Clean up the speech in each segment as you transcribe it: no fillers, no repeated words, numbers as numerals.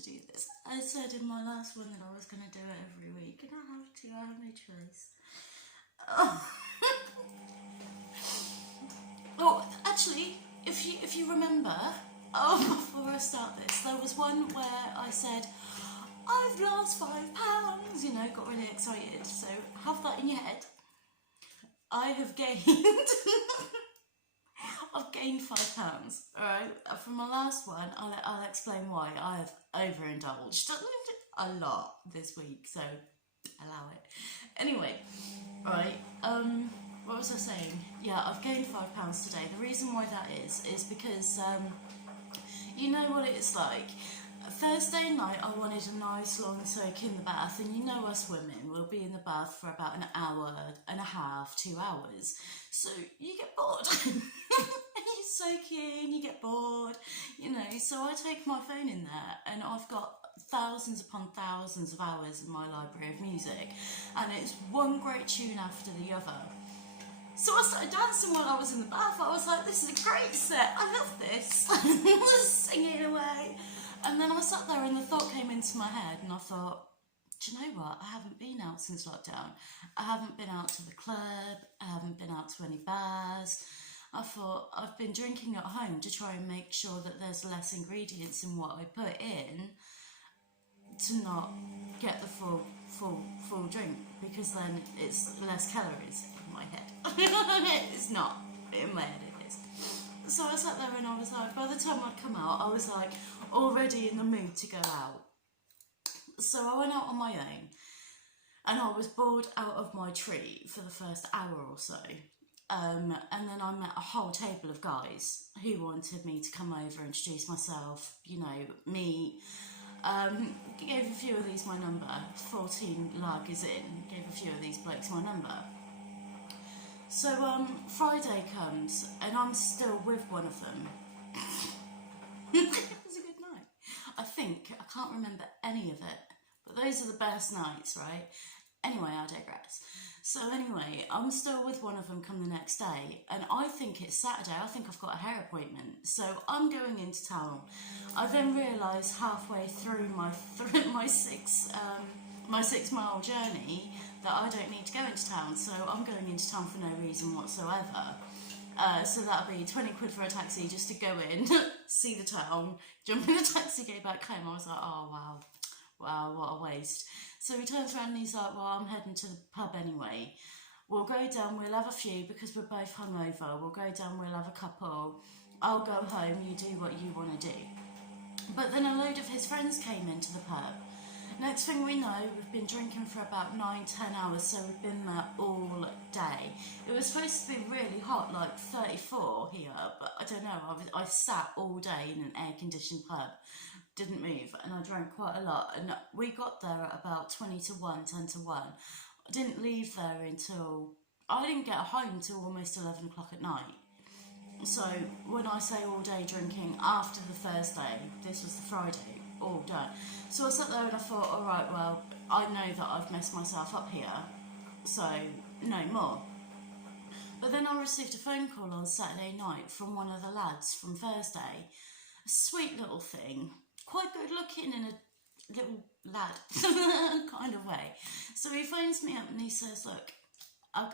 to do this. I said in my last one that I was going to do it every week, and I have to. I have no choice. Oh, actually, if you remember, before I start this, there was one where I said, I've lost £5, you know, got really excited. So have that in your head. I have gained, I've gained £5. All right. From my last one, I'll explain why. I have overindulged a lot this week, so allow it. Anyway, right. What was I saying? Yeah, I've gained £5 today. The reason why that is because you know what it's like. Thursday night I wanted a nice long soak in the bath, and you know us women, we'll be in the bath for about an hour and a half, 2 hours. So you get bored. And you soak in, you get bored, you know. So I take my phone in there and I've got thousands upon thousands of hours in my library of music, and it's one great tune after the other. So I started dancing while I was in the bath. I was like, this is a great set, I love this. I was singing away. And then I sat there and the thought came into my head, and I thought, do you know what? I haven't been out since lockdown. I haven't been out to the club. I haven't been out to any bars. I thought I've been drinking at home to try and make sure that there's less ingredients in what I put in to not get the full drink, because then it's less calories in my head. It's not. In my head it is. So I sat there and I was like, by the time I'd come out, I was like already in the mood to go out. So I went out on my own, and I was bored out of my tree for the first hour or so. And then I met a whole table of guys who wanted me to come over, introduce myself, you know, meet. Gave a few of these my number. 14 lagers in, gave a few of these blokes my number. So Friday comes and I'm still with one of them. It was a good night. I can't remember any of it, but those are the best nights, right? Anyway, I digress. So anyway, I'm still with one of them come the next day, and I think it's Saturday. I think I've got a hair appointment, so I'm going into town. I then realise halfway through my 6 mile journey that I don't need to go into town, so I'm going into town for no reason whatsoever. So that'll be 20 quid for a taxi just to go in, see the town, jump in the taxi, go back home. I was like, oh wow, what a waste. So he turns around and he's like, well, I'm heading to the pub anyway. We'll go down, we'll have a few because we're both hungover. We'll go down, we'll have a couple. I'll go home, you do what you want to do. But then a load of his friends came into the pub. Next thing we know, we've been drinking for about 9-10 hours, so we've been there all day. It was supposed to be really hot, like 34 here, but I don't know, I sat all day in an air-conditioned pub, didn't move, and I drank quite a lot, and we got there at about 20 to 1, 10 to 1. I didn't leave there until, I didn't get home until almost 11 o'clock at night. So when I say all day drinking, after the Thursday, this was the Friday, all done. So I sat there and I thought, all right, well, I know that I've messed myself up here, so no more. But then I received a phone call on Saturday night from one of the lads from Thursday. A sweet little thing, quite good looking in a little lad kind of way. So he phones me up and he says, look,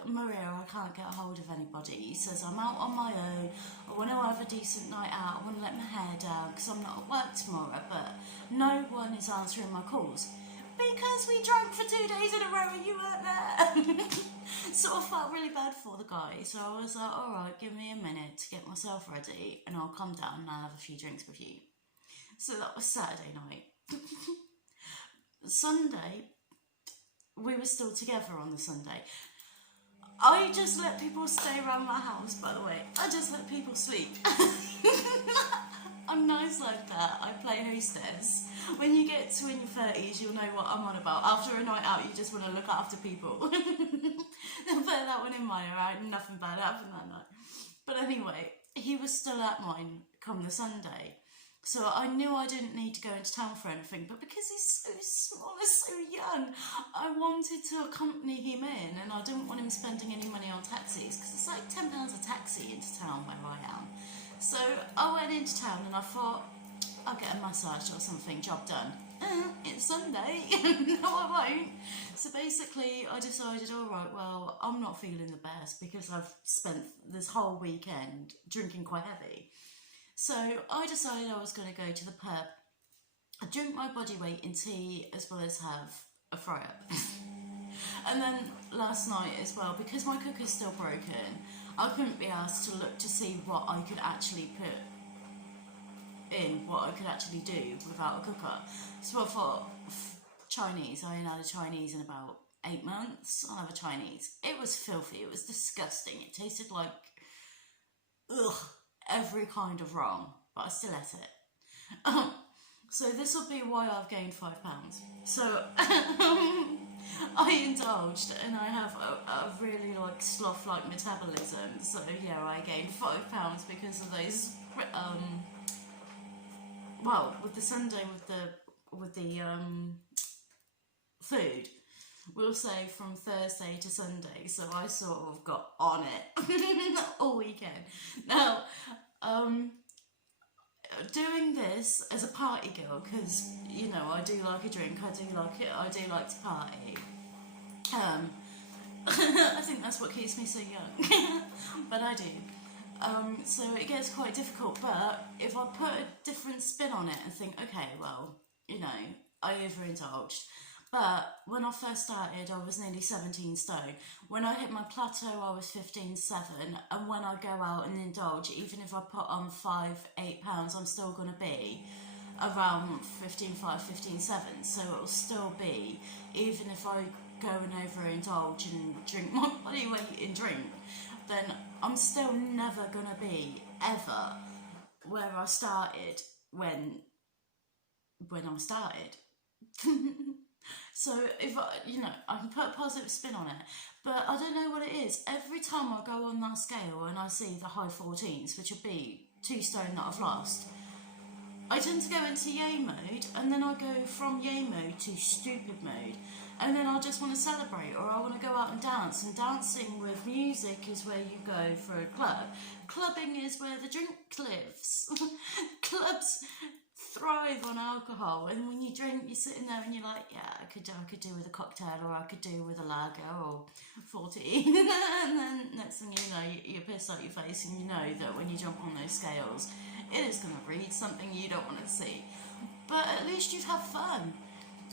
Maria, I can't get a hold of anybody. He says, I'm out on my own, I want to have a decent night out, I want to let my hair down because I'm not at work tomorrow, but no one is answering my calls. Because we drank for 2 days in a row and you weren't there. So I felt really bad for the guy, so I was like, alright, give me a minute to get myself ready and I'll come down and I'll have a few drinks with you. So that was Saturday night. Sunday, we were still together on the Sunday. I just let people stay around my house, by the way. I just let people sleep. I'm nice like that. I play hostess. When you get to in your 30s, you'll know what I'm on about. After a night out, you just want to look after people. Put that one in mind, alright? Nothing bad happened that night. But anyway, he was still at mine come the Sunday. So I knew I didn't need to go into town for anything, but because he's so small and so young, I wanted to accompany him in, and I didn't want him spending any money on taxis, because it's like £10 a taxi into town where I am. So I went into town and I thought, I'll get a massage or something, job done. It's Sunday. No, I won't. So basically, I decided, all right, well, I'm not feeling the best because I've spent this whole weekend drinking quite heavy. So I decided I was going to go to the pub, I drink my body weight in tea as well as have a fry up. And then last night as well, because my cooker's still broken, I couldn't be asked to look to see what I could actually put in, what I could actually do without a cooker. So I thought, Chinese, I ain't had a Chinese in about 8 months, I'll have a Chinese. It was filthy, it was disgusting, it tasted like, every kind of wrong, but I still ate it. So this will be why I've gained £5. So I indulged and I have a really like sloth-like metabolism. So yeah, I gained £5 because of those. Well, with the Sunday with the food, we'll say from Thursday to Sunday. So I sort of got on it all weekend. Now, doing this as a party girl, because you know I do like a drink, I do like to party. I think that's what keeps me so young, but I do. So it gets quite difficult. But if I put a different spin on it and think, okay, well, you know, I overindulged. But when I first started, I was nearly 17 stone. When I hit my plateau, I was 15.7. And when I go out and indulge, even if I put on 5-8 pounds, I'm still going to be around 15.5, 15.7. So it'll still be, even if I go and overindulge and drink my body weight in drink, then I'm still never going to be ever where I started when I started. So if I, you know, I can put a positive spin on it, but I don't know what it is. Every time I go on that scale and I see the high 14s, which would be 2 stone that I've lost, I tend to go into yay mode, and then I go from yay mode to stupid mode, and then I just want to celebrate, or I want to go out and dance. And dancing with music is where you go for a club. Clubbing is where the drink lives. Clubs thrive on alcohol, and when you drink, you're sitting there and you're like, yeah, I could do with a cocktail, or I could do with a lager or 14. And then next thing you know, you're pissed out your face, and you know that when you jump on those scales, it is going to read something you don't want to see. But at least you've had fun.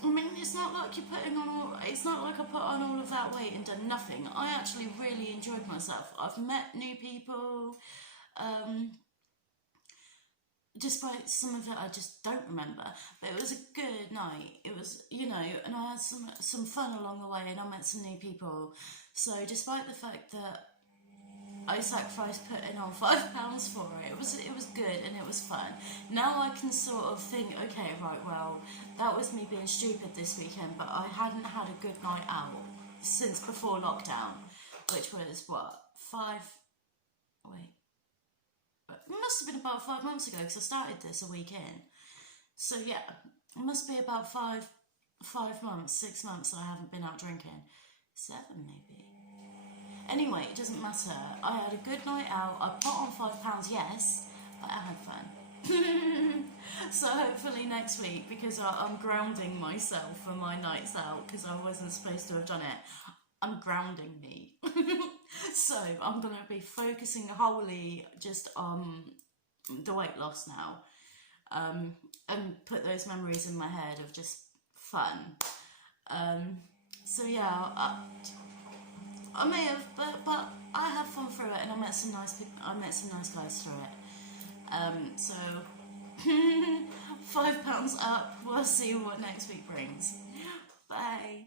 I mean, it's not like you're putting on all, it's not like I put on all of that weight and done nothing. I actually really enjoyed myself. I've met new people. Despite some of it I just don't remember, but it was a good night. It was, you know, and I had some fun along the way, and I met some new people. So despite the fact that I sacrificed putting on £5 for it, it was good and it was fun. Now I can sort of think, okay, right, well, that was me being stupid this weekend, but I hadn't had a good night out since before lockdown, which was what, it must have been about 5 months ago, because I started this a week in. So yeah, it must be about 5 months, 6 months that I haven't been out drinking. 7 maybe. Anyway, it doesn't matter. I had a good night out. I put on £5, yes, but I had fun. So hopefully next week, because I'm grounding myself for my nights out, because I wasn't supposed to have done it, I'm grounding me. So I'm going to be focusing wholly just on the weight loss now, and put those memories in my head of just fun. So yeah, I may have, but I had fun through it, and I met some nice people. I met some nice guys through it. So £5 up. We'll see what next week brings. Bye.